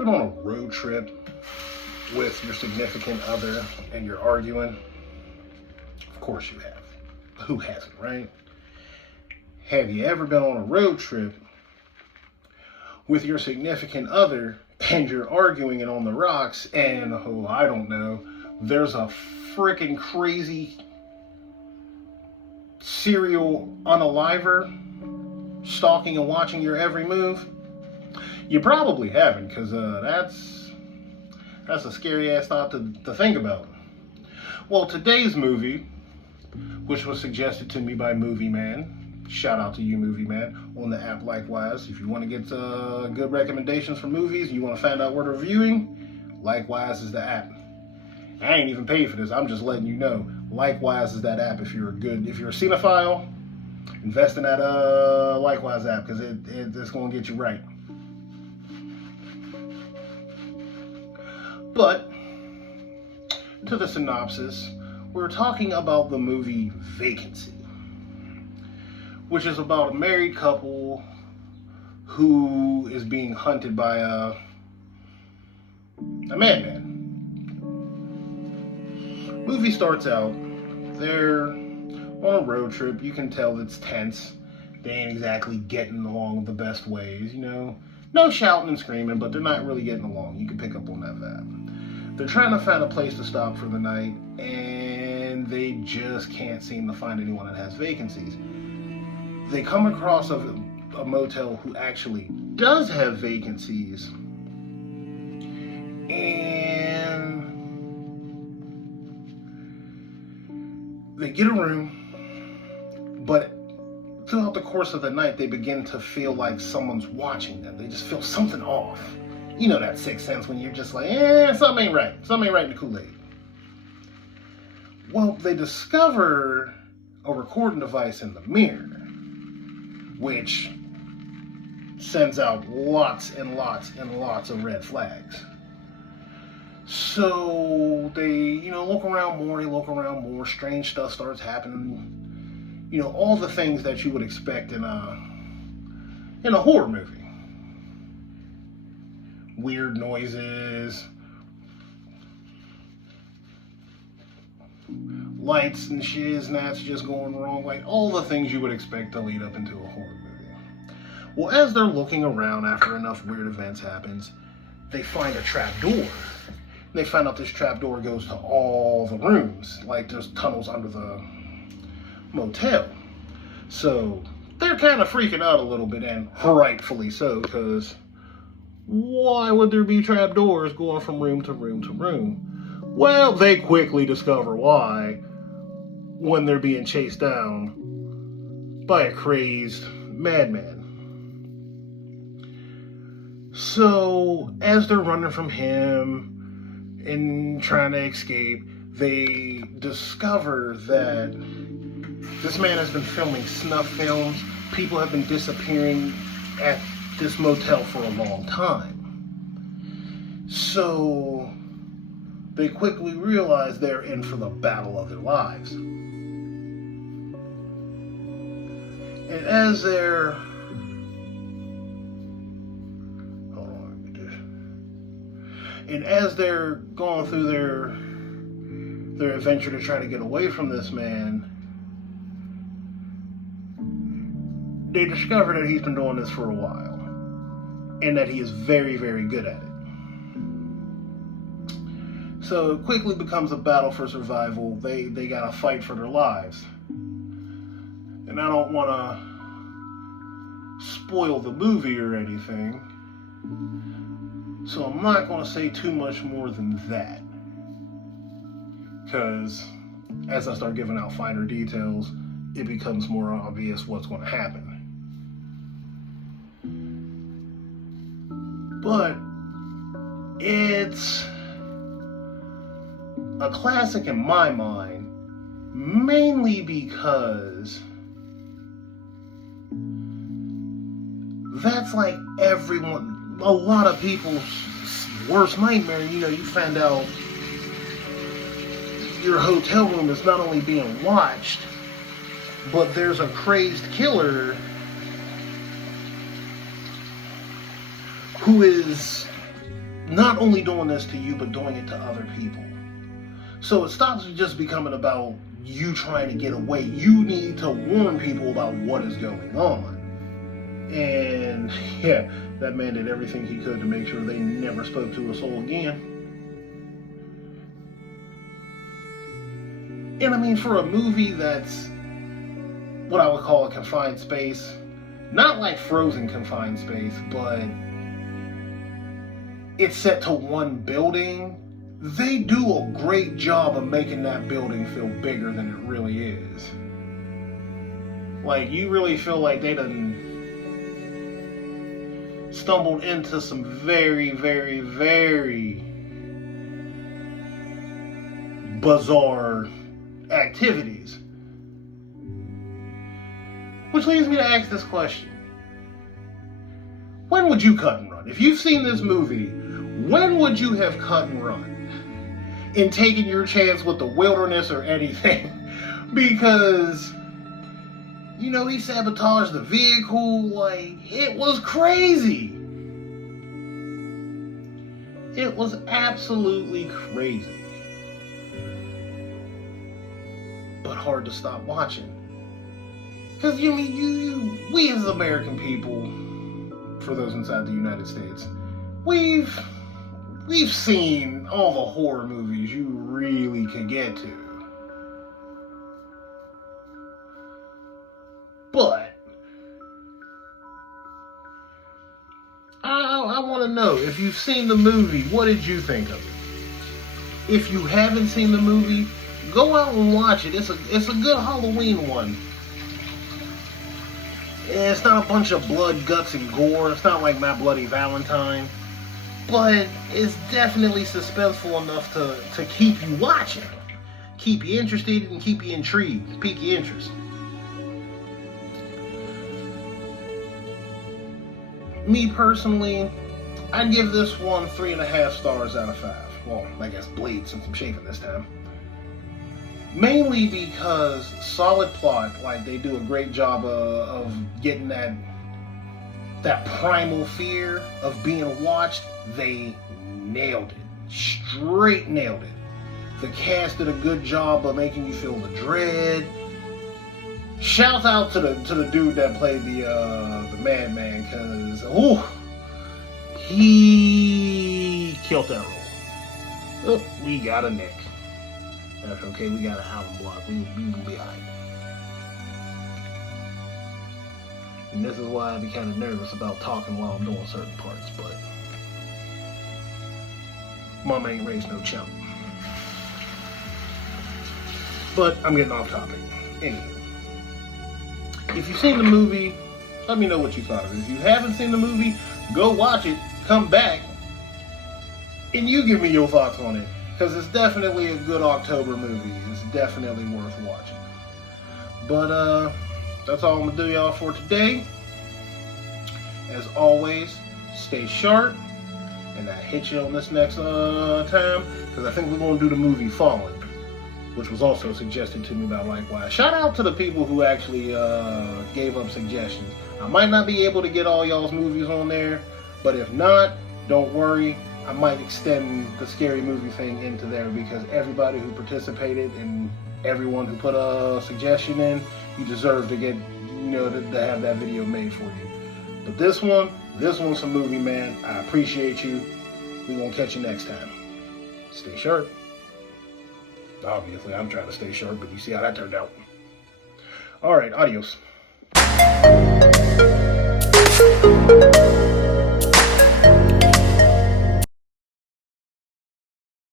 ever been on a road trip with your significant other and you're arguing? Of course you have. Who hasn't, right? Have you ever been on a road trip with your significant other and you're arguing it on the rocks and, oh, I don't know, there's a freaking crazy serial unaliver stalking and watching your every move? You probably haven't, because that's a scary ass thought to think about. Well, today's movie, which was suggested to me by Movie Man, shout out to you, Movie Man, on the app likewise. If you want to get good recommendations for movies, you want to find out where they're reviewing, likewise is the app. I ain't even paid for this, I'm just letting you know. Likewise is that app. If you're a cinephile, invest in that Likewise app, because it's going to get you right. But, to the synopsis, we're talking about the movie Vacancy, which is about a married couple who is being hunted by a madman. Movie starts out, they're on a road trip. You can tell it's tense. They ain't exactly getting along the best ways, you know. No shouting and screaming, but they're not really getting along. You can pick up on that vibe. They're trying to find a place to stop for the night, and they just can't seem to find anyone that has vacancies. They come across a motel who actually does have vacancies, and they get a room, but throughout the course of the night, they begin to feel like someone's watching them. They just feel something off. You know that sixth sense when you're just like, something ain't right. Something ain't right in the Kool-Aid. Well, they discover a recording device in the mirror, which sends out lots and lots and lots of red flags. So they, look around more, strange stuff starts happening. All the things that you would expect in a horror movie. Weird noises, lights and shiznats just going wrong, like all the things you would expect to lead up into a horror movie. Well, as they're looking around after enough weird events happens, they find a trap door. They find out this trap door goes to all the rooms, like there's tunnels under the motel. So they're kind of freaking out a little bit, and rightfully so, because why would there be trap doors going from room to room to room? Well, they quickly discover why when they're being chased down by a crazed madman. So, as they're running from him and trying to escape, they discover that this man has been filming snuff films. People have been disappearing at this motel for a long time. So they quickly realize they're in for the battle of their lives. And as they're going through their adventure to try to get away from this man, they discover that he's been doing this for a while, and that he is very, very good at it. So it quickly becomes a battle for survival. They gotta fight for their lives. And I don't want to spoil the movie or anything, so I'm not going to say too much more than that. Because as I start giving out finer details, it becomes more obvious what's going to happen. But it's a classic in my mind, mainly because that's like a lot of people's worst nightmare. You find out your hotel room is not only being watched, but there's a crazed killer who is not only doing this to you, but doing it to other people. So it stops just becoming about you trying to get away. You need to warn people about what is going on. And yeah, that man did everything he could to make sure they never spoke to a soul again. And I mean, for a movie that's what I would call a confined space, not like Frozen confined space, but it's set to one building, they do a great job of making that building feel bigger than it really is. Like, you really feel like they done stumbled into some very, very, very bizarre activities. Which leads me to ask this question. When would you cut and run? If you've seen this movie, when would you have cut and run? In taking your chance with the wilderness or anything? Because, you know, he sabotaged the vehicle. Like, it was crazy. It was absolutely crazy. But hard to stop watching. Because we as American people, for those inside the United States, we've seen all the horror movies you really can get to. But I want to know, if you've seen the movie, what did you think of it? If you haven't seen the movie, go out and watch it. It's a good Halloween one. It's not a bunch of blood, guts, and gore. It's not like My Bloody Valentine. But it's definitely suspenseful enough to keep you watching. Keep you interested and keep you intrigued. Pique your interest. Me personally, I'd give this one 3.5 stars out of 5. Well, I guess bleed since I'm shaving this time. Mainly because solid plot, like they do a great job of getting that primal fear of being watched. They nailed it. Straight nailed it. The cast did a good job of making you feel the dread. Shout out to the dude that played the madman, cause he killed that role. Oh, we got a Nick. That's okay, we got a Howland block. We will be alright. And this is why I'd be kind of nervous about talking while I'm doing certain parts, but Mama ain't raised no chump. But I'm getting off topic. Anyway, if you've seen the movie, let me know what you thought of it. If you haven't seen the movie, go watch it, come back, and you give me your thoughts on it. Because it's definitely a good October movie. It's definitely worth watching. But that's all I'm going to do, y'all, for today. As always, stay sharp. And I'll hit you on this next time. Because I think we're going to do the movie Fallen, which was also suggested to me by Likewise. Shout out to the people who actually gave up suggestions. I might not be able to get all y'all's movies on there. But if not, don't worry. I might extend the scary movie thing into there, because everybody who participated and everyone who put a suggestion in, you deserve to get, to have that video made for you. But this one's a movie, man. I appreciate you. We're going to catch you next time. Stay sharp. Obviously, I'm trying to stay sharp, but you see how that turned out. All right, adios.